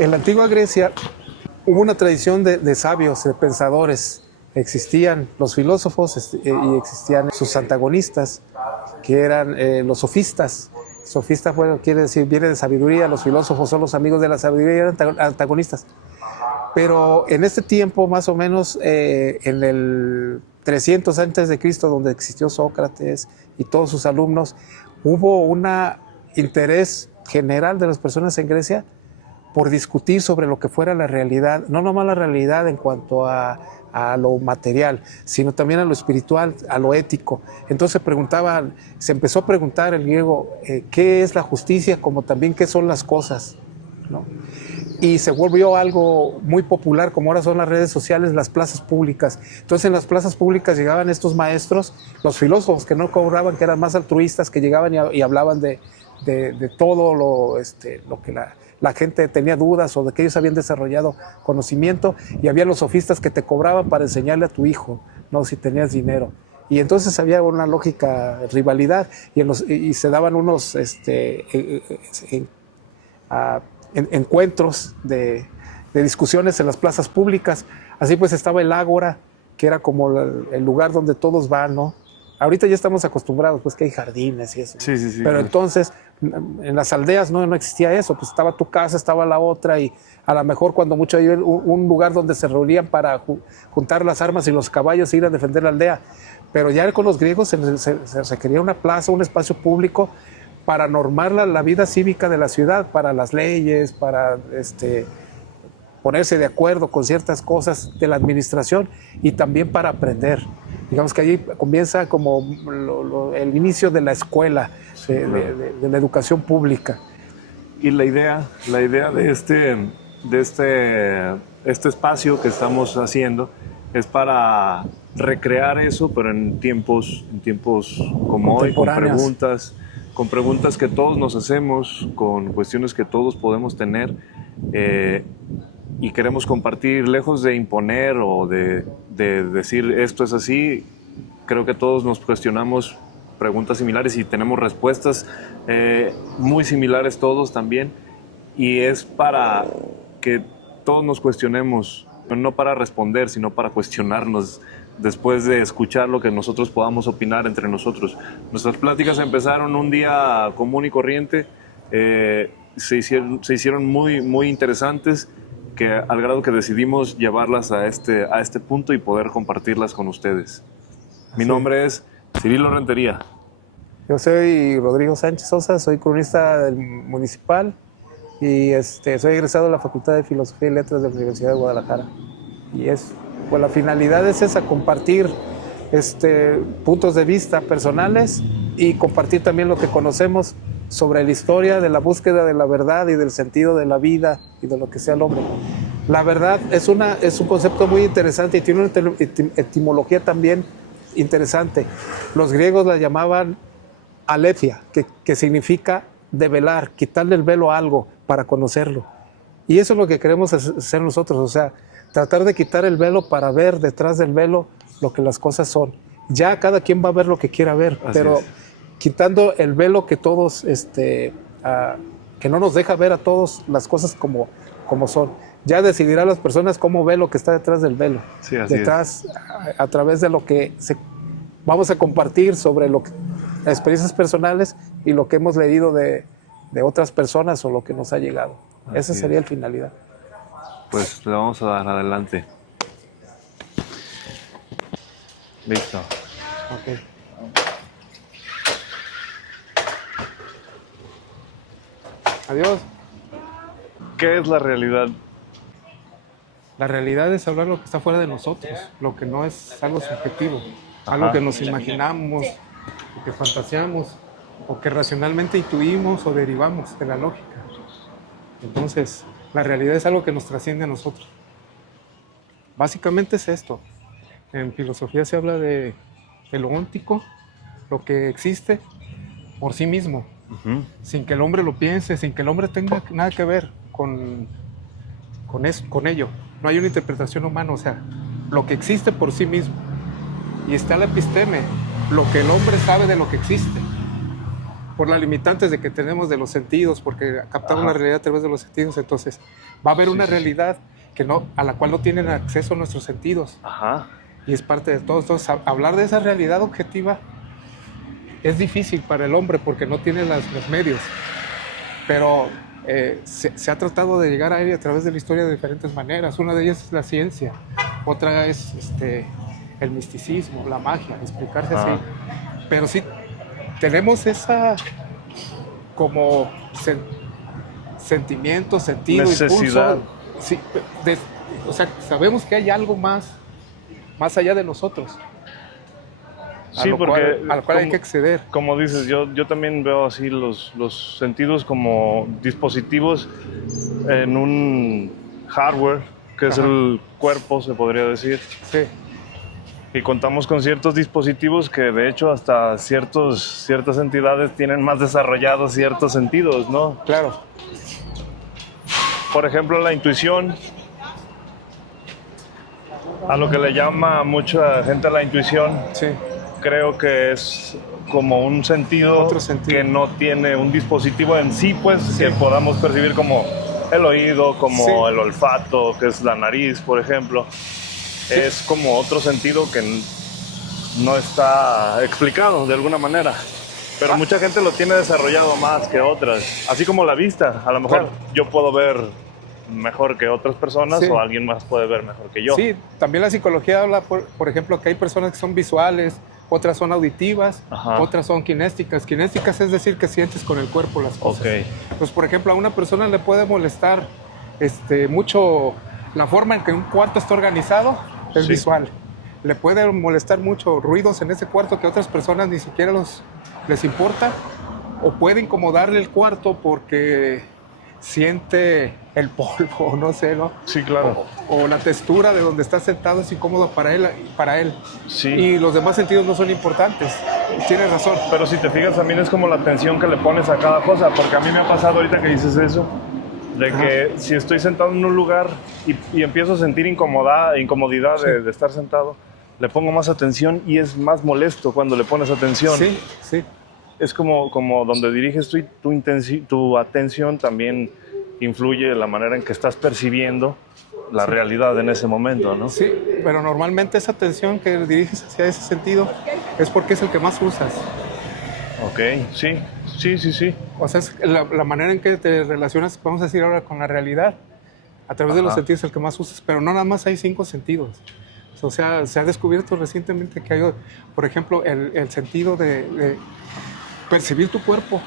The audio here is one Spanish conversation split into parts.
En la antigua Grecia hubo una tradición de sabios, de pensadores. Existían los filósofos y existían sus antagonistas, que eran los sofistas. Sofista, bueno, quiere decir, viene de sabiduría, los filósofos son los amigos de la sabiduría y eran antagonistas. Pero en este tiempo, más o menos, en el 300 antes de Cristo, donde existió Sócrates y todos sus alumnos, hubo un interés general de las personas en Grecia por discutir sobre lo que fuera la realidad, no nomás la realidad en cuanto a lo material, sino también a lo espiritual, a lo ético. Entonces se empezó a preguntar el griego, ¿qué es la justicia? Como también, ¿qué son las cosas? ¿No? Y se volvió algo muy popular, como ahora son las redes sociales, las plazas públicas. Entonces en las plazas públicas llegaban estos maestros, los filósofos que no cobraban, que eran más altruistas, que llegaban y hablaban de todo lo que la gente tenía dudas o de que ellos habían desarrollado conocimiento, y había los sofistas que te cobraban para enseñarle a tu hijo, ¿no? Si tenías dinero. Y entonces había una lógica rivalidad y se daban unos encuentros de discusiones en las plazas públicas. Así pues estaba el ágora, que era como el lugar donde todos van, ¿no? Ahorita ya estamos acostumbrados, pues que hay jardines y eso. Sí, sí, sí. Pero entonces, en las aldeas no existía eso, pues estaba tu casa, estaba la otra, y a lo mejor cuando mucho había un lugar donde se reunían para juntar las armas y los caballos e ir a defender la aldea. Pero ya con los griegos se requería una plaza, un espacio público para normar la vida cívica de la ciudad, para las leyes, para ponerse de acuerdo con ciertas cosas de la administración y también para aprender. Digamos que allí comienza como el inicio de la escuela, sí, de la educación pública. Y la idea de este espacio que estamos haciendo es para recrear eso, pero en tiempos como hoy, con preguntas que todos nos hacemos, con cuestiones que todos podemos tener, y queremos compartir, lejos de imponer o de decir esto es así. Creo que todos nos cuestionamos preguntas similares y tenemos respuestas muy similares todos también, y es para que todos nos cuestionemos, no para responder, sino para cuestionarnos después de escuchar lo que nosotros podamos opinar entre nosotros. Nuestras pláticas empezaron un día común y corriente, se hicieron muy, muy interesantes, que al grado que decidimos llevarlas a este punto y poder compartirlas con ustedes. Mi nombre es Cirilo Rentería. Yo soy Rodrigo Sánchez Sosa, soy cronista del municipal y soy egresado de la Facultad de Filosofía y Letras de la Universidad de Guadalajara. Y pues la finalidad es esa, compartir puntos de vista personales y compartir también lo que conocemos sobre la historia de la búsqueda de la verdad y del sentido de la vida y de lo que sea el hombre. La verdad es un concepto muy interesante y tiene una etimología también interesante. Los griegos la llamaban aletheia, que significa develar, quitarle el velo a algo para conocerlo. Y eso es lo que queremos hacer nosotros, o sea, tratar de quitar el velo para ver detrás del velo lo que las cosas son. Ya cada quien va a ver lo que quiera ver, pero quitando el velo que todos, que no nos deja ver a todos las cosas como son. Ya decidirán las personas cómo ve lo que está detrás del velo. Sí, así detrás, a través de lo que vamos a compartir sobre las experiencias personales y lo que hemos leído de otras personas o lo que nos ha llegado. Esa sería la finalidad. Pues le vamos a dar adelante. Listo. Ok. Adiós. ¿Qué es la realidad? La realidad es hablar lo que está fuera de nosotros, lo que no es algo subjetivo, algo que nos imaginamos, o que fantaseamos, o que racionalmente intuimos o derivamos de la lógica. Entonces, la realidad es algo que nos trasciende a nosotros. Básicamente es esto. En filosofía se habla de lo óntico, lo que existe por sí mismo, sin que el hombre lo piense, sin que el hombre tenga nada que ver con ello. No hay una interpretación humana, o sea, lo que existe por sí mismo. Y está la episteme, lo que el hombre sabe de lo que existe. por las limitantes de que tenemos de los sentidos, porque captamos la realidad a través de los sentidos, entonces va a haber una realidad que no, a la cual no tienen acceso nuestros sentidos. Ajá. Y es parte de todo. Entonces, hablar de esa realidad objetiva es difícil para el hombre porque no tiene los medios. Pero se ha tratado de llegar a él a través de la historia de diferentes maneras. Una de ellas es la ciencia, otra es el misticismo, la magia, explicarse así. Pero sí tenemos esa como sentimiento, sentido, necesidad. impulso. Sí, o sea, sabemos que hay algo más allá de nosotros. A lo cual hay que acceder. Como dices, yo también veo así los sentidos como dispositivos en un hardware, que es el cuerpo, se podría decir. Sí. Y contamos con ciertos dispositivos que de hecho hasta ciertas entidades tienen más desarrollados ciertos sentidos, ¿no? Claro. Por ejemplo, la intuición, a lo que le llama mucha gente la intuición, Sí. creo que es como un sentido, Otro sentido que no tiene un dispositivo en sí, pues, que podamos percibir como el oído, como el olfato, que es la nariz, por ejemplo. Es como otro sentido que no está explicado de alguna manera. Pero mucha gente lo tiene desarrollado más que otras. Así como la vista. A lo mejor yo puedo ver mejor que otras personas o alguien más puede ver mejor que yo. Sí, también la psicología habla, por ejemplo, que hay personas que son visuales, otras son auditivas, otras son kinésticas. Kinésticas es decir que sientes con el cuerpo las cosas. Pues, por ejemplo, a una persona le puede molestar mucho la forma en que un cuarto está organizado, es visual. Le puede molestar mucho ruidos en ese cuarto que a otras personas ni siquiera les importa, o puede incomodarle el cuarto porque siente el polvo, no sé, ¿no? Sí, claro. O la textura de donde está sentado es incómodo para él. Sí. Y los demás sentidos no son importantes. Tienes razón. Pero si te fijas, también es como la atención que le pones a cada cosa, porque a mí me ha pasado ahorita que dices eso, de que si estoy sentado en un lugar y empiezo a sentir incomodidad de estar sentado, le pongo más atención y es más molesto cuando le pones atención. Sí, sí. Es como donde diriges tu atención también influye la manera en que estás percibiendo la realidad en ese momento, ¿no? Sí, pero normalmente esa atención que diriges hacia ese sentido es porque es el que más usas. Ok, sí. O sea, es la manera en que te relacionas, vamos a decir ahora, con la realidad, a través de los sentidos es el que más usas, pero no nada más hay 5 sentidos. O sea, se ha descubierto recientemente que hay, por ejemplo, el sentido de percibir tu cuerpo.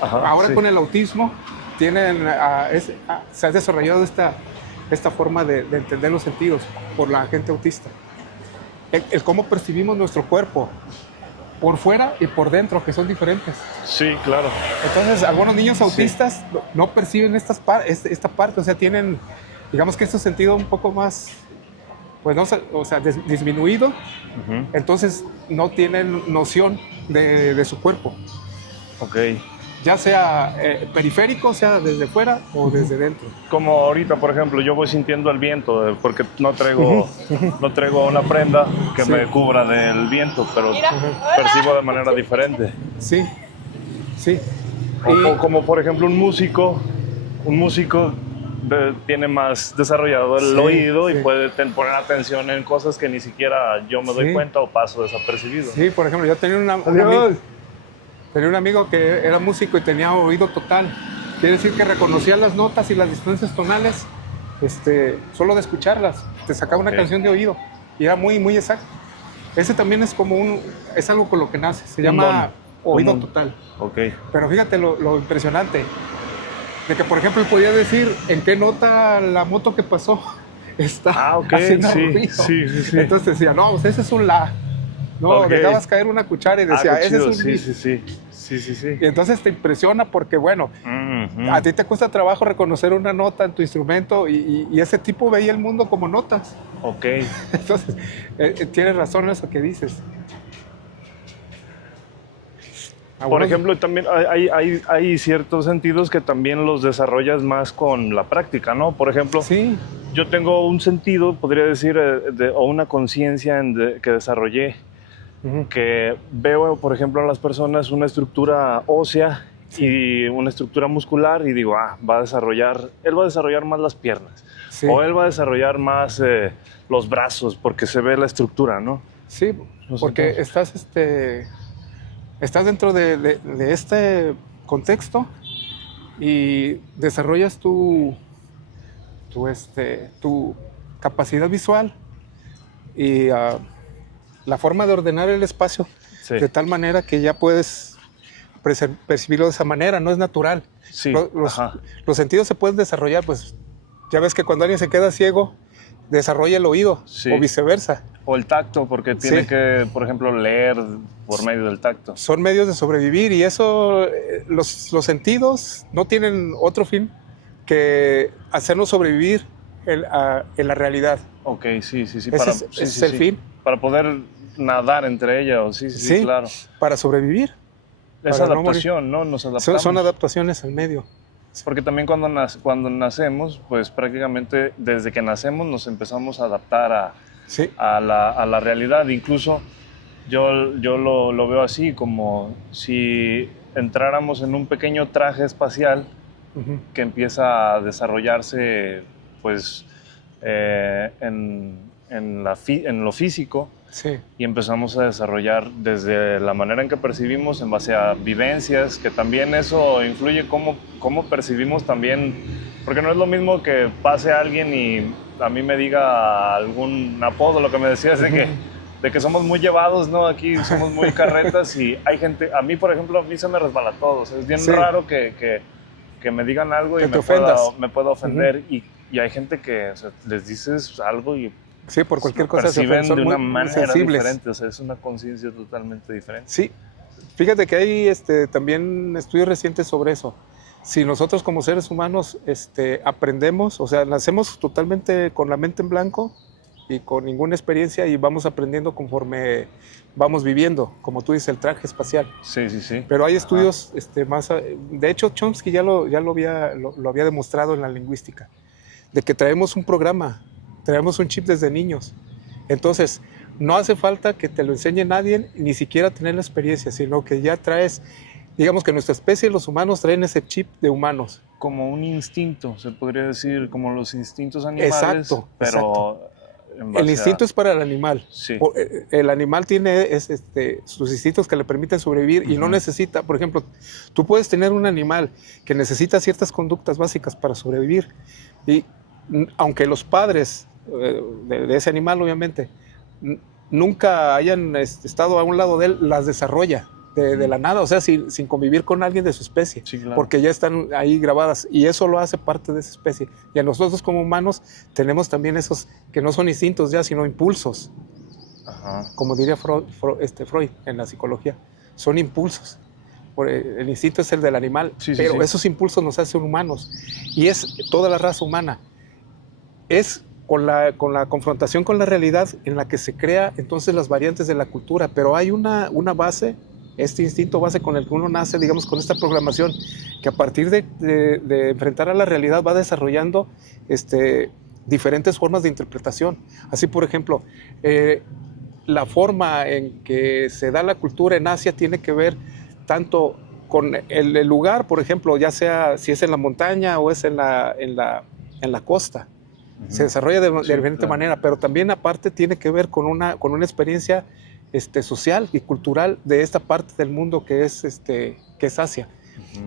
Ahora con el autismo se ha desarrollado esta forma de entender los sentidos por la gente autista. El cómo percibimos nuestro cuerpo, por fuera y por dentro, que son diferentes. Sí, claro. Entonces, algunos niños autistas no perciben esta parte, o sea, tienen, digamos que este sentido un poco más, pues no sé, o sea, disminuido, entonces no tienen noción de su cuerpo. Ok. Ya sea periférico, sea desde fuera o desde dentro. Como ahorita, por ejemplo, yo voy sintiendo el viento porque no traigo una prenda que me cubra del viento, pero percibo de manera diferente. Sí. O como por ejemplo un músico tiene más desarrollado el oído y puede poner atención en cosas que ni siquiera yo me doy cuenta o paso desapercibido. Sí, por ejemplo, yo tenía un amigo que era músico y tenía oído total. Quiere decir que reconocía las notas y las distancias tonales solo de escucharlas. Te sacaba una canción de oído y era muy, muy exacto. Ese también es es algo con lo que nace. Se llama oído total. Okay. Pero fíjate lo impresionante de que, por ejemplo, él podía decir en qué nota la moto que pasó está haciendo ruido. Sí. Entonces decía, no, pues ese es un la. No, dejabas caer una cuchara y decía, ese es un mi. Sí. Y entonces te impresiona porque, bueno, a ti te cuesta trabajo reconocer una nota en tu instrumento y ese tipo veía el mundo como notas. Ok. Entonces, tienes razón en eso que dices. Por ejemplo, también hay ciertos sentidos que también los desarrollas más con la práctica, ¿no? Por ejemplo, yo tengo un sentido, podría decir, o una conciencia que desarrollé que veo, por ejemplo, en las personas una estructura ósea y una estructura muscular y digo, él va a desarrollar más las piernas. Sí. O él va a desarrollar más los brazos porque se ve la estructura, ¿no? Sí, porque estás dentro de este contexto y desarrollas tu capacidad visual y la forma de ordenar el espacio de tal manera que ya puedes percibirlo de esa manera, no es natural. Sí. Los sentidos se pueden desarrollar, pues ya ves que cuando alguien se queda ciego, desarrolla el oído o viceversa. O el tacto, porque tiene que, por ejemplo, leer por medio del tacto. Son medios de sobrevivir y eso, los sentidos no tienen otro fin que hacernos sobrevivir en la realidad. Ok, sí. Ese es el fin. Para poder nadar entre ellas, sí, claro. Para sobrevivir. Es adaptación, ¿no? Nos adaptamos. Son adaptaciones al medio. Porque también cuando nacemos, pues prácticamente desde que nacemos nos empezamos a adaptar a la realidad. Incluso yo lo veo así, como si entráramos en un pequeño traje espacial que empieza a desarrollarse pues, en lo físico. Sí. Y empezamos a desarrollar desde la manera en que percibimos en base a vivencias, que también eso influye cómo percibimos también, porque no es lo mismo que pase alguien y a mí me diga algún apodo, lo que me decías de que somos muy llevados, ¿no? Aquí somos muy carretas y hay gente, a mí por ejemplo, a mí se me resbala todo, o sea, es bien raro que me digan algo y me pueda ofender y hay gente que, o sea, les dices algo y sí, por cualquier cosa se perciben de una manera diferente, o sea, es una conciencia totalmente diferente. Sí, fíjate que hay también estudios recientes sobre eso. Si nosotros como seres humanos aprendemos, o sea, nacemos totalmente con la mente en blanco y con ninguna experiencia y vamos aprendiendo conforme vamos viviendo, como tú dices, el traje espacial. Sí. Pero hay estudios más... De hecho, Chomsky ya lo había demostrado en la lingüística, de que traemos un programa, traemos un chip desde niños. Entonces, no hace falta que te lo enseñe nadie, ni siquiera tener la experiencia, sino que ya traes, digamos que nuestra especie, los humanos, traen ese chip de humanos. Como un instinto, se podría decir, como los instintos animales. Exacto, pero el instinto es para el animal. Sí. El animal tiene sus instintos que le permiten sobrevivir y no necesita, por ejemplo, tú puedes tener un animal que necesita ciertas conductas básicas para sobrevivir y aunque los padres de ese animal, obviamente, nunca hayan estado a un lado de él, las desarrolla de la nada, o sea, sin convivir con alguien de su especie, claro. Porque ya están ahí grabadas y eso lo hace parte de esa especie. Y a nosotros como humanos tenemos también esos que no son instintos ya, sino impulsos, como diría Freud en la psicología, son impulsos. El instinto es el del animal, pero esos impulsos nos hacen humanos y es toda la raza humana. Es con la confrontación con la realidad en la que se crea entonces las variantes de la cultura, pero hay una base, este instinto base con el que uno nace, digamos, con esta programación, que a partir de enfrentar a la realidad va desarrollando diferentes formas de interpretación. Así, por ejemplo, la forma en que se da la cultura en Asia tiene que ver tanto con el lugar, por ejemplo, ya sea si es en la montaña o es en la costa. Se desarrolla de diferente manera, pero también aparte tiene que ver con una experiencia social y cultural de esta parte del mundo que es Asia.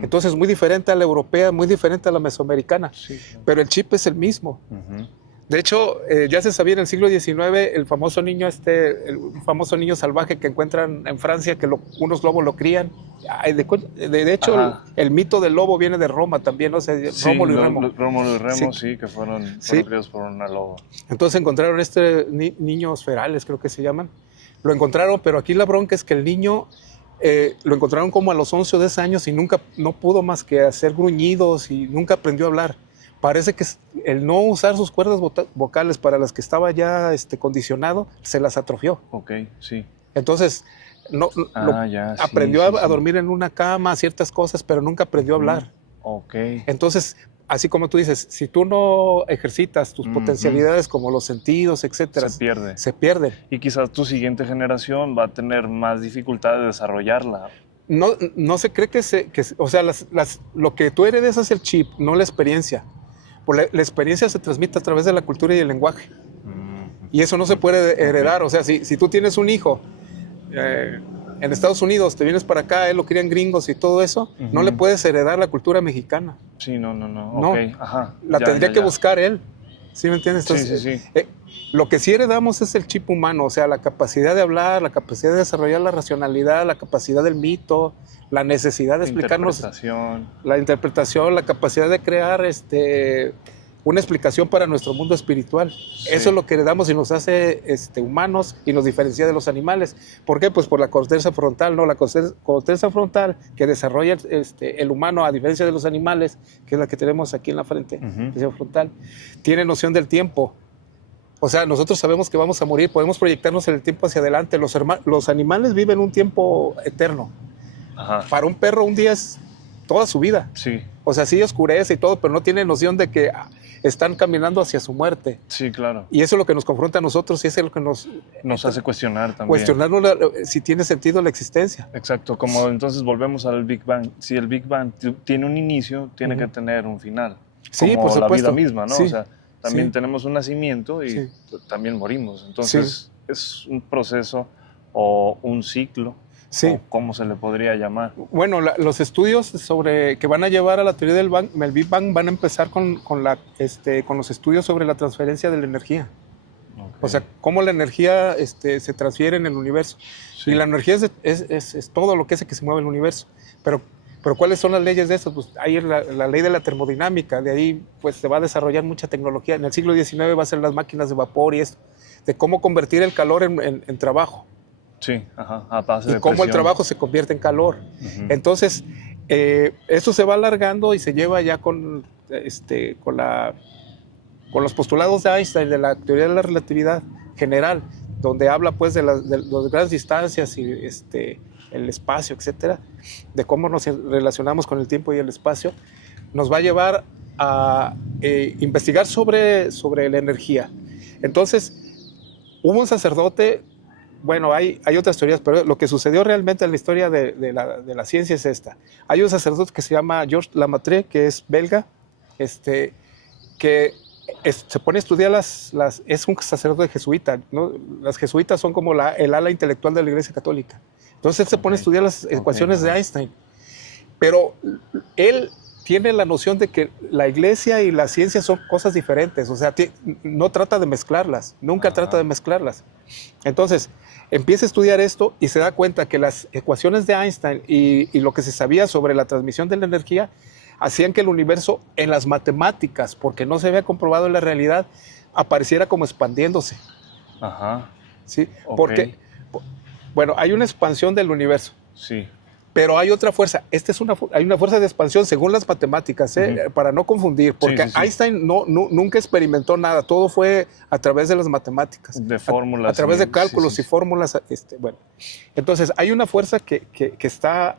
Entonces, muy diferente a la europea, muy diferente a la mesoamericana, pero el chip es el mismo. De hecho, ya se sabía en el siglo XIX el famoso niño salvaje que encuentran en Francia, que unos lobos lo crían. De hecho, el mito del lobo viene de Roma también, ¿no? O sea, Rómulo y Remo. Rómulo y Remo, que fueron criados por una loba. Entonces encontraron niños ferales, creo que se llaman. Lo encontraron, pero aquí la bronca es que el niño lo encontraron como a los 11 o 10 años y no pudo más que hacer gruñidos y nunca aprendió a hablar. Parece que el no usar sus cuerdas vocales para las que estaba ya condicionado, se las atrofió. Ok, sí. Entonces, aprendió a dormir en una cama, ciertas cosas, pero nunca aprendió a hablar. Ok. Entonces, así como tú dices, si tú no ejercitas tus potencialidades como los sentidos, etcétera, se pierde. Y quizás tu siguiente generación va a tener más dificultad de desarrollarla. No se cree o sea, lo que tú heredes es el chip, no la experiencia. La experiencia se transmite a través de la cultura y el lenguaje. Y eso no se puede heredar. O sea, si tú tienes un hijo en Estados Unidos, te vienes para acá, él lo crían gringos y todo eso, no le puedes heredar la cultura mexicana. Sí, no. Okay. Ajá. La tendría que buscar él. ¿Sí me entiendes? Entonces, sí. Lo que sí heredamos es el chip humano, o sea, la capacidad de hablar, la capacidad de desarrollar la racionalidad, la capacidad del mito, la necesidad de explicarnos. La interpretación, la capacidad de crear una explicación para nuestro mundo espiritual. Sí. Eso es lo que heredamos y nos hace humanos y nos diferencia de los animales. ¿Por qué? Pues por la corteza frontal, ¿no? La corteza frontal que desarrolla el humano, a diferencia de los animales, que es la que tenemos aquí en la frente, corteza frontal, tiene noción del tiempo. O sea, nosotros sabemos que vamos a morir, podemos proyectarnos en el tiempo hacia adelante. Los animales viven un tiempo eterno. Ajá. Para un perro un día es toda su vida. Sí. O sea, sí oscurece y todo, pero no tiene noción de que están caminando hacia su muerte. Sí, claro. Y eso es lo que nos confronta a nosotros y eso es lo que nos hace cuestionar también. Cuestionarnos si tiene sentido la existencia. Exacto, como entonces volvemos al Big Bang. Si el Big Bang tiene un inicio, tiene que tener un final. Sí, como por supuesto. La vida misma, ¿no? Sí. O sea, también tenemos un nacimiento y también morimos. Entonces, es un proceso o un ciclo. Sí. ¿O cómo se le podría llamar? Bueno, los estudios que van a llevar a la teoría del Big Bang van a empezar con los estudios sobre la transferencia de la energía. Okay. O sea, cómo la energía se transfiere en el universo. Sí. Y la energía es todo lo que hace que se mueve el universo. Pero ¿cuáles son las leyes de eso? Pues hay la ley de la termodinámica. De ahí pues, se va a desarrollar mucha tecnología. En el siglo XIX va a ser las máquinas de vapor y esto. De cómo convertir el calor en trabajo. Sí, a base de cómo presión. El trabajo se convierte en calor. Entonces, eso se va alargando y se lleva ya con los postulados de Einstein, de la teoría de la relatividad general, donde habla pues de las grandes distancias y el espacio, etcétera, de cómo nos relacionamos con el tiempo y el espacio, nos va a llevar a investigar sobre la energía. Entonces, hubo un sacerdote. Bueno, hay otras teorías, pero lo que sucedió realmente en la historia de la ciencia es esta. Hay un sacerdote que se llama Georges Lemaitre, que es belga, que se pone a estudiar es un sacerdote jesuita, ¿no? Las jesuitas son como el ala intelectual de la Iglesia Católica. Entonces él se pone a estudiar las ecuaciones de Einstein. Pero él tiene la noción de que la Iglesia y la ciencia son cosas diferentes. O sea, no trata de mezclarlas, nunca trata de mezclarlas. Entonces, empieza a estudiar esto y se da cuenta que las ecuaciones de Einstein y lo que se sabía sobre la transmisión de la energía hacían que el universo en las matemáticas, porque no se había comprobado en la realidad, apareciera como expandiéndose. Ajá. ¿Sí? Porque, bueno, hay una expansión del universo. Sí. Pero hay otra fuerza. Hay una fuerza de expansión según las matemáticas, para no confundir, porque Einstein nunca experimentó nada, todo fue a través de las matemáticas. De fórmulas. A través de cálculos y fórmulas. Bueno. Entonces, hay una fuerza que está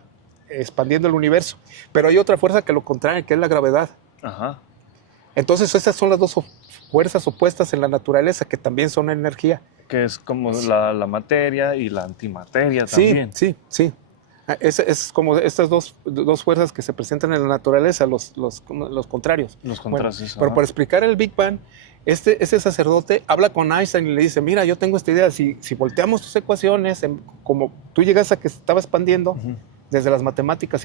expandiendo el universo, pero hay otra fuerza que lo contrae, que es la gravedad. Ajá. Entonces, esas son las dos fuerzas opuestas en la naturaleza, que también son energía. Que es como la materia y la antimateria también. Sí. Es como estas dos fuerzas que se presentan en la naturaleza, los contrarios. Los contrarios. Pero para explicar el Big Bang, ese sacerdote habla con Einstein y le dice, mira, yo tengo esta idea, si volteamos tus ecuaciones, como tú llegas a que se estaba expandiendo desde las matemáticas,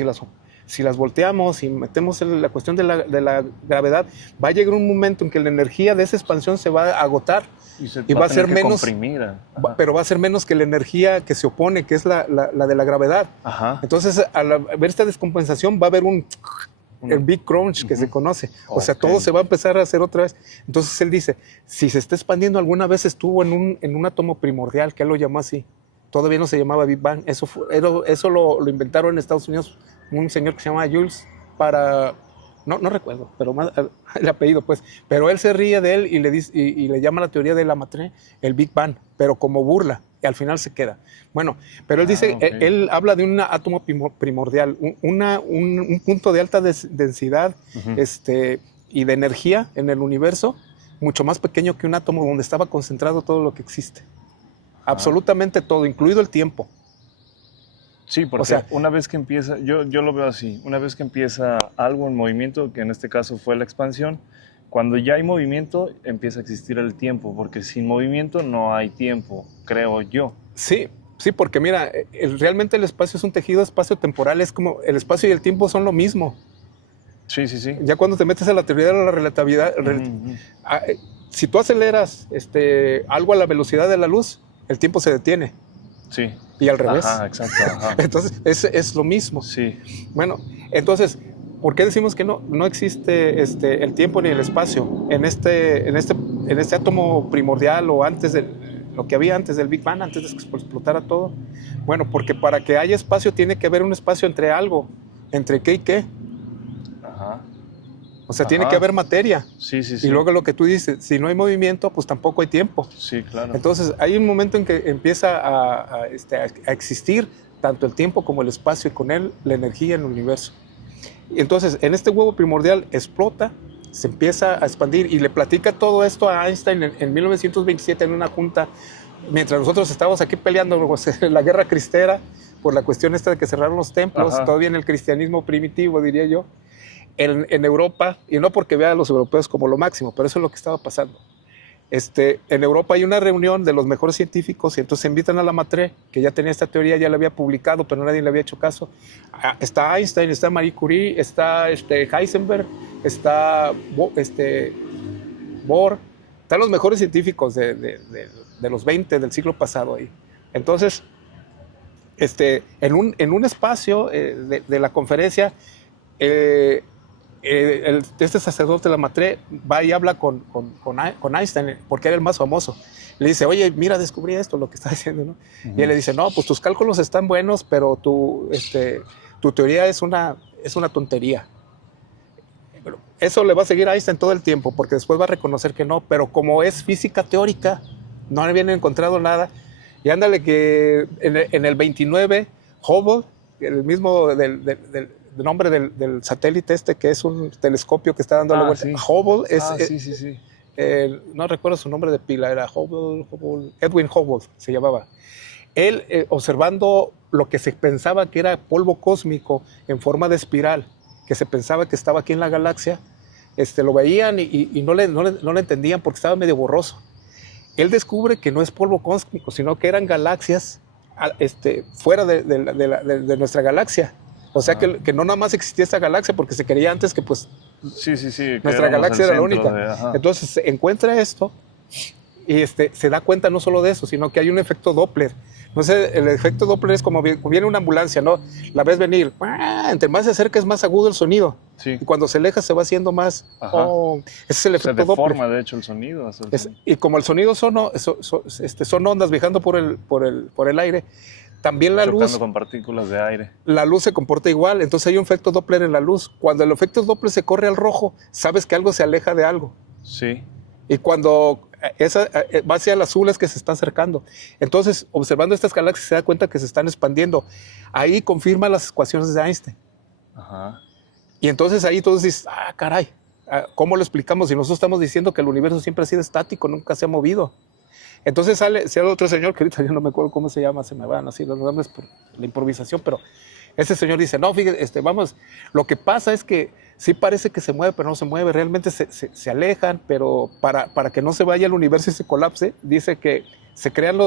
si las volteamos y metemos la cuestión de la gravedad, va a llegar un momento en que la energía de esa expansión se va a agotar y va a ser menos comprimida. Pero va a ser menos que la energía que se opone, que es la de la gravedad. Ajá. Entonces, al ver esta descompensación, va a haber el Big Crunch que se conoce. O sea, todo se va a empezar a hacer otra vez. Entonces él dice, si se está expandiendo, alguna vez estuvo en un átomo primordial, que él lo llamó así. Todavía no se llamaba Big Bang. Eso lo inventaron en Estados Unidos un señor que se llama Jules no recuerdo, pero más el apellido, pues. Pero él se ríe de él y le dice, y le llama la teoría de Lemaitre el Big Bang, pero como burla, y al final se queda. Bueno, pero él dice, él habla de un átomo primordial, un punto de alta densidad, y de energía en el universo mucho más pequeño que un átomo donde estaba concentrado todo lo que existe. Absolutamente todo, incluido el tiempo. Sí, porque una vez que empieza, yo lo veo así, una vez que empieza algo en movimiento, que en este caso fue la expansión, cuando ya hay movimiento empieza a existir el tiempo, porque sin movimiento no hay tiempo, creo yo. Sí, sí, porque mira, realmente el espacio es un tejido espacio-temporal, es como el espacio y el tiempo son lo mismo. Sí, sí, sí. Ya cuando te metes a la teoría de la relatividad, si tú aceleras algo a la velocidad de la luz, el tiempo se detiene. Sí. Y al revés. Ajá, exacto. Ajá. Entonces, es lo mismo. Sí. Bueno, entonces, ¿por qué decimos que no existe el tiempo ni el espacio en este átomo primordial o antes de lo que había antes del Big Bang, antes de que explotara todo? Bueno, porque para que haya espacio tiene que haber un espacio entre algo. ¿Entre qué y qué? Ajá. O sea, tiene que haber materia. Sí, sí, sí. Y luego lo que tú dices, si no hay movimiento, pues tampoco hay tiempo. Sí, claro. Entonces, hay un momento en que empieza a existir tanto el tiempo como el espacio y con él la energía en el universo. Y entonces, en este huevo primordial explota, se empieza a expandir y le platica todo esto a Einstein en 1927 en una junta, mientras nosotros estábamos aquí peleando la guerra cristera por la cuestión esta de que cerraron los templos, todavía en el cristianismo primitivo, diría yo. En Europa, y no porque vea a los europeos como lo máximo, pero eso es lo que estaba pasando. En Europa hay una reunión de los mejores científicos y entonces se invitan a Lamartine, que ya tenía esta teoría, ya la había publicado, pero nadie le había hecho caso. Está Einstein, está Marie Curie, está Heisenberg, está Bohr, están los mejores científicos de los 20 del siglo pasado ahí. Entonces, en un espacio de la conferencia, este sacerdote de Lamartine va y habla con Einstein, porque era el más famoso. Le dice, oye, mira, descubrí esto, lo que está diciendo, ¿no? Y él le dice, no, pues tus cálculos están buenos, pero tu teoría es una tontería. Pero eso le va a seguir a Einstein todo el tiempo, porque después va a reconocer que no, pero como es física teórica, no habían encontrado nada. Y ándale que en el 29, Hubble, el mismo del nombre del satélite que es un telescopio que está dando la vuelta. Sí. Hubble es... sí. No recuerdo su nombre de pila, era Edwin Hubble se llamaba. Él, observando lo que se pensaba que era polvo cósmico en forma de espiral, que se pensaba que estaba aquí en la galaxia, lo veían y no le entendían porque estaba medio borroso. Él descubre que no es polvo cósmico, sino que eran galaxias fuera de nuestra galaxia. O sea, que no nada más existía esta galaxia, porque se creía antes que pues nuestra galaxia era la única. Entonces se encuentra esto y se da cuenta no solo de eso, sino que hay un efecto Doppler. No sé, el efecto Doppler es como viene una ambulancia, ¿no? La ves venir, entre más se acerca es más agudo el sonido. Sí. Y cuando se aleja se va haciendo más... ese es el efecto Doppler. Se deforma, de hecho, el sonido. Y como el sonido son ondas viajando por el aire, también la luz... Chocando con partículas de aire. La luz se comporta igual, entonces hay un efecto Doppler en la luz. Cuando el efecto Doppler se corre al rojo, sabes que algo se aleja de algo. Sí. Y cuando va hacia el azul es que se está acercando. Entonces, observando estas galaxias se da cuenta que se están expandiendo. Ahí confirma las ecuaciones de Einstein. Ajá. Y entonces ahí todos dicen, caray, ¿cómo lo explicamos? Si nosotros estamos diciendo que el universo siempre ha sido estático, nunca se ha movido. Entonces sale otro señor, que ahorita yo no me acuerdo cómo se llama, se me van así los nombres por la improvisación, pero ese señor dice, no, fíjate, lo que pasa es que sí parece que se mueve, pero no se mueve, realmente se alejan, pero para que no se vaya el universo y se colapse, dice que se crean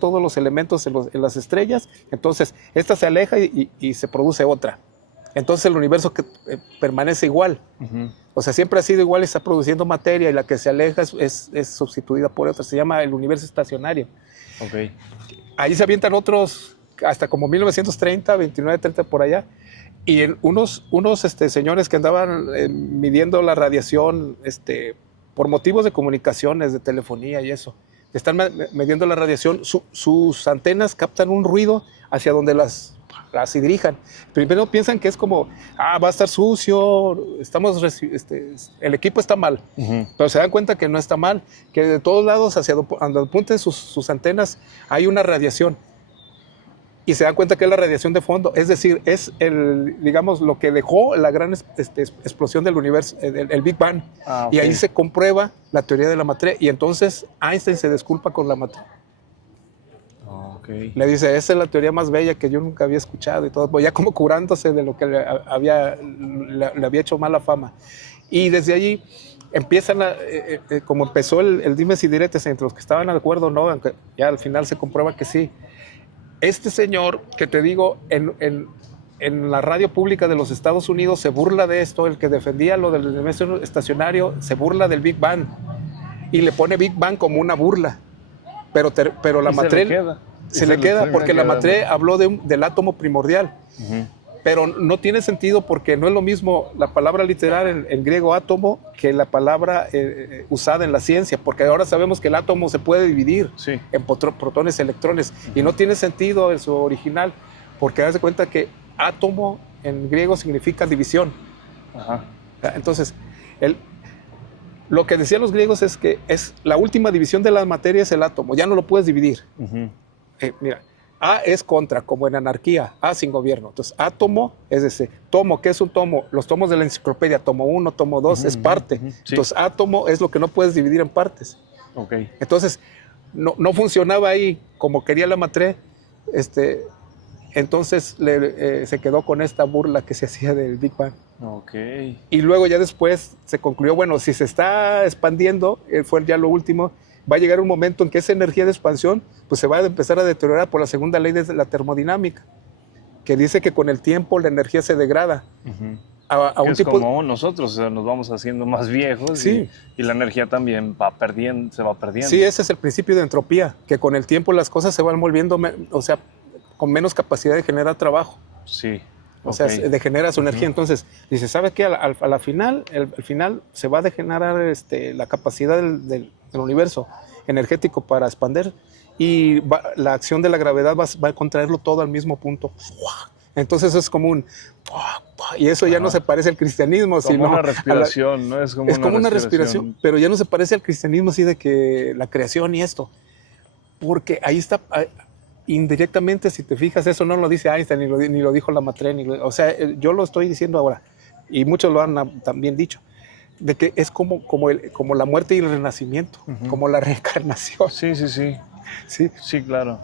todos los elementos en las estrellas, entonces esta se aleja y se produce otra. Entonces el universo permanece igual. Uh-huh. O sea, siempre ha sido igual y está produciendo materia, y la que se aleja es sustituida por otra. Se llama el universo estacionario. Okay. Ahí se avientan otros, hasta como 1930, 29, 30 por allá. Y unos señores que andaban midiendo la radiación por motivos de comunicaciones, de telefonía y eso. Están midiendo la radiación. Sus antenas captan un ruido hacia donde las dirijan. Primero piensan que es como, va a estar sucio, el equipo está mal. Uh-huh. Pero se dan cuenta que no está mal, que de todos lados, hacia donde apunten sus antenas, hay una radiación. y se dan cuenta que es la radiación de fondo, es decir, es digamos, lo que dejó la gran explosión del universo, el Big Bang. Y ahí se comprueba la teoría de Lamatre, y entonces Einstein se disculpa con Lamatre. Le dice, esa es la teoría más bella que yo nunca había escuchado y todo, pues ya como curándose de lo que le había hecho mala fama. Y desde allí empiezan, como empezó el dimes y diretes entre los que estaban de acuerdo o no, aunque ya al final se comprueba que sí. Este señor, que te digo, en la radio pública de los Estados Unidos se burla de esto, el que defendía lo del dimensión estacionario, se burla del Big Bang y le pone Big Bang como una burla. Pero Lamatre se le queda porque Lamatre habló del átomo primordial. Pero no tiene sentido porque no es lo mismo la palabra literal en griego átomo que la palabra usada en la ciencia, porque ahora sabemos que el átomo se puede dividir en protones y electrones, y no tiene sentido en su original, porque haz de cuenta que átomo en griego significa división. Entonces, lo que decían los griegos es que es la última división de la materia es el átomo, ya no lo puedes dividir. Mira, A es contra, como en anarquía, A sin gobierno. Entonces, átomo es ese. Tomo, ¿qué es un tomo? Los tomos de la enciclopedia, tomo 1, tomo 2, es parte. Entonces, átomo es lo que no puedes dividir en partes. Entonces, no funcionaba ahí como quería Lamatre. Entonces, se quedó con esta burla que se hacía del Big Bang. Y luego ya después se concluyó, bueno, si se está expandiendo, fue ya lo último, va a llegar un momento en que esa energía de expansión pues se va a empezar a deteriorar por la segunda ley de la termodinámica, que dice que con el tiempo la energía se degrada. A un tipo como nosotros, o sea, nos vamos haciendo más viejos y la energía también se va perdiendo. Sí, ese es el principio de entropía, que con el tiempo las cosas se van volviendo, o sea, con menos capacidad de generar trabajo. O sea, degenera su energía. Entonces, dice, ¿sabe qué? Al final se va a degenerar la capacidad del universo energético para expander, y la acción de la gravedad va a contraerlo todo al mismo punto. Entonces es como un... Y eso ya no se parece al cristianismo. Como sino una respiración, ¿no? Es como una respiración, pero ya no se parece al cristianismo así de que la creación y esto. Porque ahí está... Indirectamente, si te fijas, eso no lo dice Einstein, ni lo dijo Lamatre, o sea, yo lo estoy diciendo ahora, y muchos lo han también dicho, de que es como la muerte y el renacimiento, como la reencarnación. Sí, claro.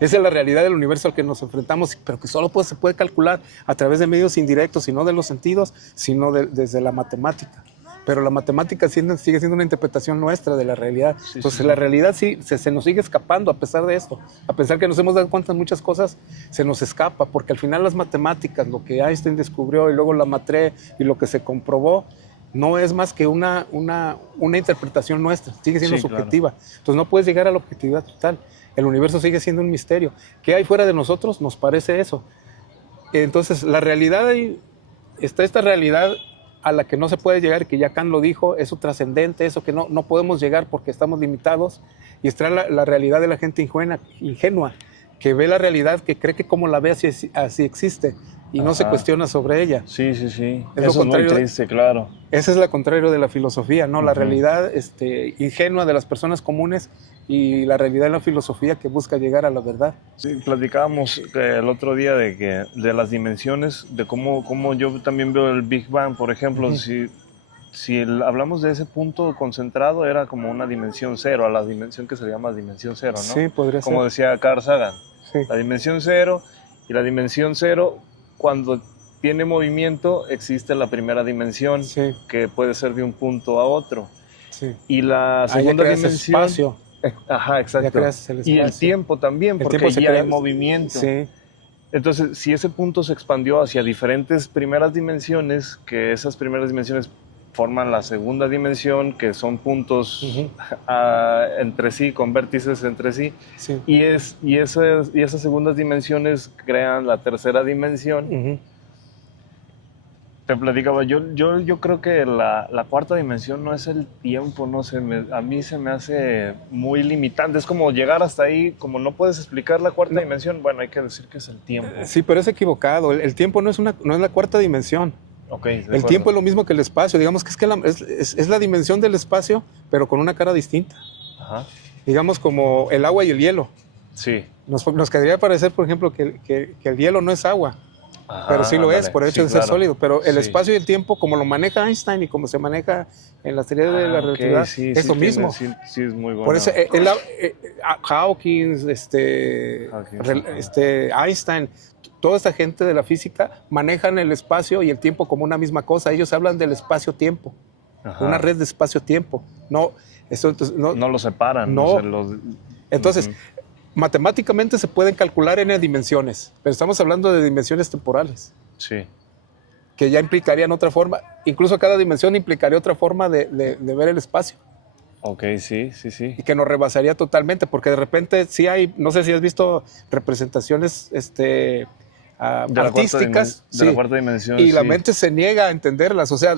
Esa es la realidad del universo al que nos enfrentamos, pero que solo se puede calcular a través de medios indirectos, y no de los sentidos, sino desde la matemática. Pero la matemática sigue siendo una interpretación nuestra de la realidad. Entonces la realidad se nos sigue escapando a pesar de esto. A pesar que nos hemos dado cuenta de muchas cosas, se nos escapa, porque al final las matemáticas, lo que Einstein descubrió y luego Lamatre y lo que se comprobó, no es más que una interpretación nuestra, sigue siendo subjetiva. Claro. Entonces no puedes llegar a la objetividad total. El universo sigue siendo un misterio. ¿Qué hay fuera de nosotros? Nos parece eso. Entonces la realidad, está esta realidad a la que no se puede llegar, que ya Kant lo dijo, eso trascendente, eso que no podemos llegar porque estamos limitados, y está la realidad de la gente ingenua, que ve la realidad, que cree que como la ve así existe, y no se cuestiona sobre ella. Sí. Eso es muy triste, claro. Ese es lo contrario de la filosofía, ¿no? La realidad ingenua de las personas comunes, y la realidad de la filosofía que busca llegar a la verdad. Sí, platicábamos el otro día de las dimensiones, de cómo yo también veo el Big Bang, por ejemplo. Si hablamos de ese punto concentrado, era como una dimensión cero, a la dimensión que se llama dimensión cero, ¿no? Sí, podría ser. Como decía Carl Sagan, la dimensión cero, y la dimensión cero, cuando tiene movimiento, existe la primera dimensión, que puede ser de un punto a otro. Y la segunda dimensión... espacio. Ajá, exacto. Y el tiempo también, porque ya hay movimiento. Entonces, si ese punto se expandió hacia diferentes primeras dimensiones, que esas primeras dimensiones forman la segunda dimensión, que son puntos entre sí, con vértices entre sí, y esas segundas dimensiones crean la tercera dimensión. Te platicaba, yo creo que la cuarta dimensión no es el tiempo, no sé, a mí se me hace muy limitante. Es como llegar hasta ahí, como no puedes explicar la cuarta dimensión, bueno, hay que decir que es el tiempo. Sí, pero es equivocado. El tiempo no es la cuarta dimensión. El tiempo es lo mismo que el espacio. Digamos que es la dimensión del espacio, pero con una cara distinta. Digamos como el agua y el hielo. Sí. Nos quedaría parecer, por ejemplo, que el hielo no es agua. Ajá, pero sí lo es, por el hecho de ser sólido. Pero el Sí. espacio y el tiempo, como lo maneja Einstein y como se maneja en la teoría de la relatividad, sí, es lo mismo. Sí, es muy bueno. Por eso Hawking, Einstein, toda esta gente de la física manejan el espacio y el tiempo como una misma cosa. Ellos hablan del espacio-tiempo, una red de espacio-tiempo. No lo separan. No. Entonces, matemáticamente se pueden calcular n dimensiones, pero estamos hablando de dimensiones temporales. Sí. Que ya implicarían otra forma. Incluso cada dimensión implicaría otra forma de ver el espacio. Ok, sí. Y que nos rebasaría totalmente, porque de repente sí hay, no sé si has visto representaciones artísticas de la cuarta dimensión. Y la mente se niega a entenderlas, o sea,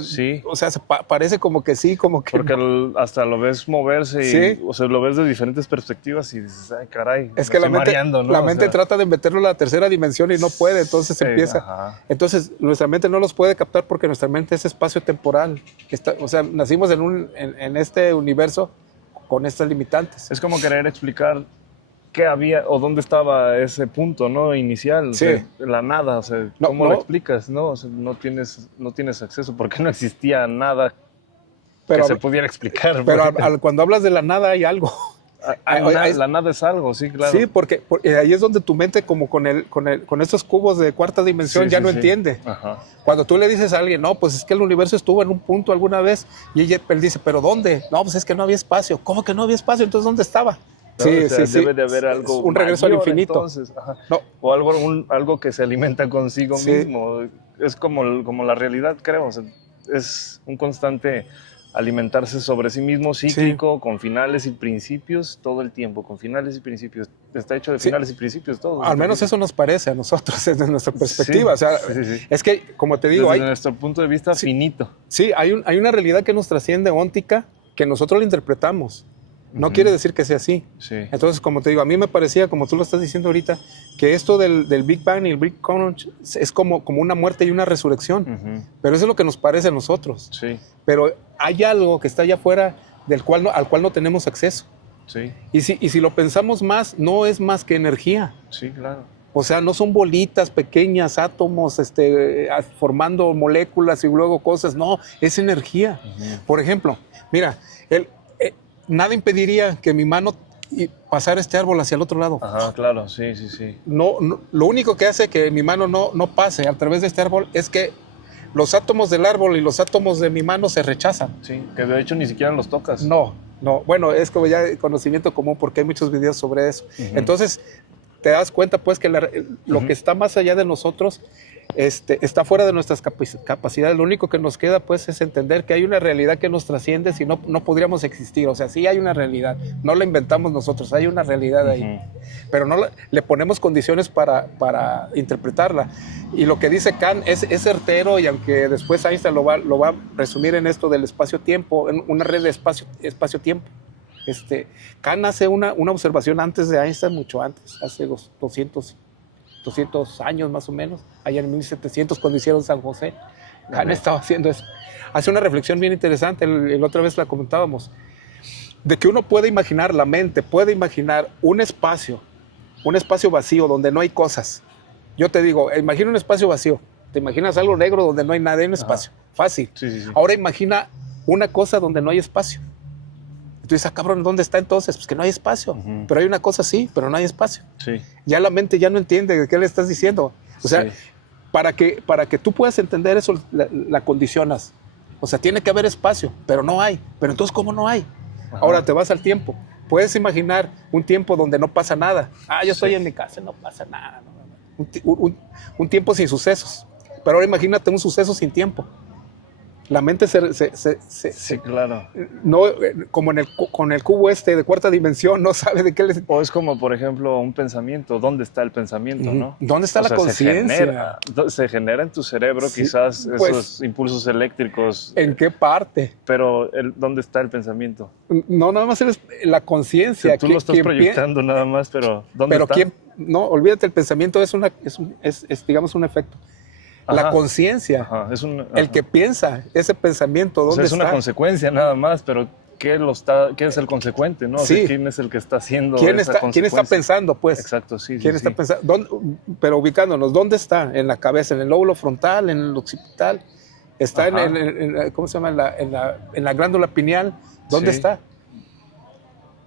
parece como que sí, como que porque hasta lo ves moverse, ¿sí? O sea, lo ves de diferentes perspectivas y dices, ay, caray, es que la mente, mareando, ¿no? la mente trata de meterlo en la tercera dimensión y no puede, entonces empieza. Ajá. Entonces, nuestra mente no los puede captar porque nuestra mente es espacio temporal. O sea, nacimos en este universo con estas limitantes. Es como querer explicar qué había o dónde estaba ese punto, ¿no? Inicial, sí. O sea, la nada, o sea, ¿cómo lo explicas? ¿No? O sea, no tienes acceso porque no existía nada que se pudiera explicar. Pero cuando hablas de la nada hay algo. La nada es algo, sí, claro. Sí, porque ahí es donde tu mente, como con estos cubos de cuarta dimensión, ya no entiende. Ajá. Cuando tú le dices a alguien, no, pues es que el universo estuvo en un punto alguna vez, y él dice, ¿pero dónde? No, pues es que no había espacio. ¿Cómo que no había espacio? Entonces, ¿dónde estaba? Sí, debe de haber algo un regreso al infinito. Entonces, no. O algo que se alimenta consigo mismo. Es como la realidad, creo. O sea, es un constante alimentarse sobre sí mismo, cíclico, con finales y principios todo el tiempo, con finales y principios. Está hecho de finales y principios todo. Al menos eso nos parece a nosotros, desde nuestra perspectiva. O sea, es que, como te digo, desde nuestro punto de vista finito. Sí, hay una realidad que nos trasciende óntica, que nosotros la interpretamos. No quiere decir que sea así. Sí. Entonces, como te digo, a mí me parecía, como tú lo estás diciendo ahorita, que esto del Big Bang y el Big Crunch es como una muerte y una resurrección. Pero eso es lo que nos parece a nosotros. Sí. Pero hay algo que está allá afuera al cual no tenemos acceso. Sí. Y si lo pensamos más, no es más que energía. Sí, claro. O sea, no son bolitas pequeñas, átomos, formando moléculas y luego cosas. No, es energía. Por ejemplo, mira, nada impediría que mi mano pasara este árbol hacia el otro lado. Ajá, claro, sí. No, lo único que hace que mi mano no pase a través de este árbol es que los átomos del árbol y los átomos de mi mano se rechazan. Sí, que de hecho ni siquiera los tocas. No. Bueno, es como ya conocimiento común porque hay muchos videos sobre eso. Entonces, te das cuenta pues que lo que está más allá de nosotros está fuera de nuestras capacidades. Lo único que nos queda pues es entender que hay una realidad que nos trasciende, si no podríamos existir. O sea, sí hay una realidad, no la inventamos nosotros, hay una realidad ahí, pero no le ponemos condiciones para interpretarla. Y lo que dice Kant es certero, y aunque después Einstein lo va a resumir en esto del espacio-tiempo, en una red de espacio-tiempo. Kant hace una observación antes de Einstein, mucho antes, hace 200 años más o menos, allá en 1700 cuando hicieron San José. Kant estaba haciendo eso. Hace una reflexión bien interesante, la otra vez la comentábamos, de que uno puede imaginar, la mente puede imaginar un espacio vacío donde no hay cosas. Yo te digo, imagina un espacio vacío, te imaginas algo negro donde no hay nada, hay un espacio, fácil. Sí. Ahora imagina una cosa donde no hay espacio. Tú dices, cabrón, ¿dónde está entonces? Pues que no hay espacio. Pero hay una cosa sí, pero no hay espacio. Sí. Ya la mente ya no entiende de qué le estás diciendo. O sea, para que tú puedas entender eso, la condicionas. O sea, tiene que haber espacio, pero no hay. Pero entonces, ¿cómo no hay? Ahora te vas al tiempo. Puedes imaginar un tiempo donde no pasa nada. Yo estoy en mi casa, no pasa nada. Un tiempo sin sucesos. Pero ahora imagínate un suceso sin tiempo. La mente sí, claro. No, como con el cubo de cuarta dimensión, no sabe de qué le... O es como, por ejemplo, un pensamiento. ¿Dónde está el pensamiento, no? ¿Dónde está la conciencia? Se genera en tu cerebro quizás esos impulsos eléctricos. ¿En qué parte? Pero, ¿dónde está el pensamiento? No, nada más es la conciencia. O sea, tú lo estás proyectando nada más, pero ¿dónde está? No, olvídate, el pensamiento es digamos, un efecto. La conciencia, el que piensa ese pensamiento, ¿dónde está? Es una consecuencia nada más, pero ¿quién es el consecuente, no? Sí. O sea, ¿quién es el que está haciendo ¿Quién está pensando, pues? Exacto, sí. ¿Quién está pensando? Pero ubicándonos, ¿dónde está? En la cabeza, en el lóbulo frontal, en el occipital. Está ¿cómo se llama? En la glándula pineal. ¿Dónde está?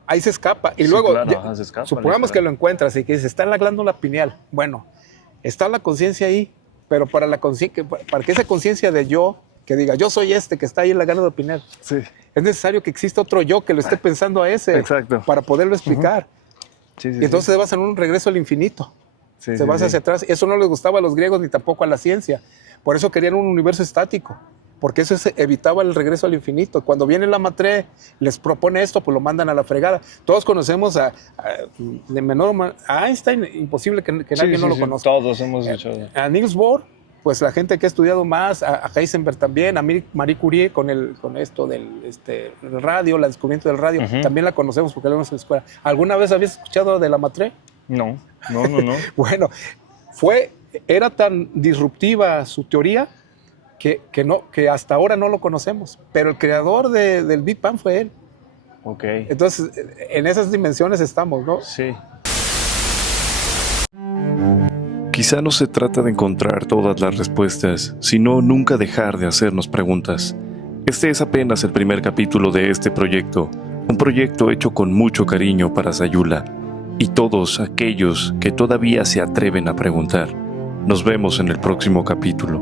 Ahí se escapa. Y luego, claro, se escapa, supongamos que lo encuentras y que dice, está en la glándula pineal. Bueno, está la conciencia ahí, pero para que esa conciencia de yo, que diga, yo soy que está ahí en la glándula pineal, es necesario que exista otro yo que lo esté pensando a ese. Exacto. Para poderlo explicar. Y entonces se basa en un regreso al infinito. Se basa hacia atrás. Eso no les gustaba a los griegos ni tampoco a la ciencia. Por eso querían un universo estático, porque eso evitaba el regreso al infinito. Cuando viene la Matre, les propone esto, pues lo mandan a la fregada. Todos conocemos a Einstein, imposible que nadie no lo conozca. Todos hemos hecho. A Niels Bohr, pues la gente que ha estudiado más, a Heisenberg también, a Marie Curie con esto del radio, el descubrimiento del radio, también la conocemos porque la vemos en la escuela. ¿Alguna vez habías escuchado de la Matre? No. Bueno, era tan disruptiva su teoría que hasta ahora no lo conocemos, pero el creador del Big Bang fue él. Ok. Entonces, en esas dimensiones estamos, ¿no? Sí. Quizá no se trata de encontrar todas las respuestas, sino nunca dejar de hacernos preguntas. Este es apenas el primer capítulo de este proyecto, un proyecto hecho con mucho cariño para Sayula y todos aquellos que todavía se atreven a preguntar. Nos vemos en el próximo capítulo.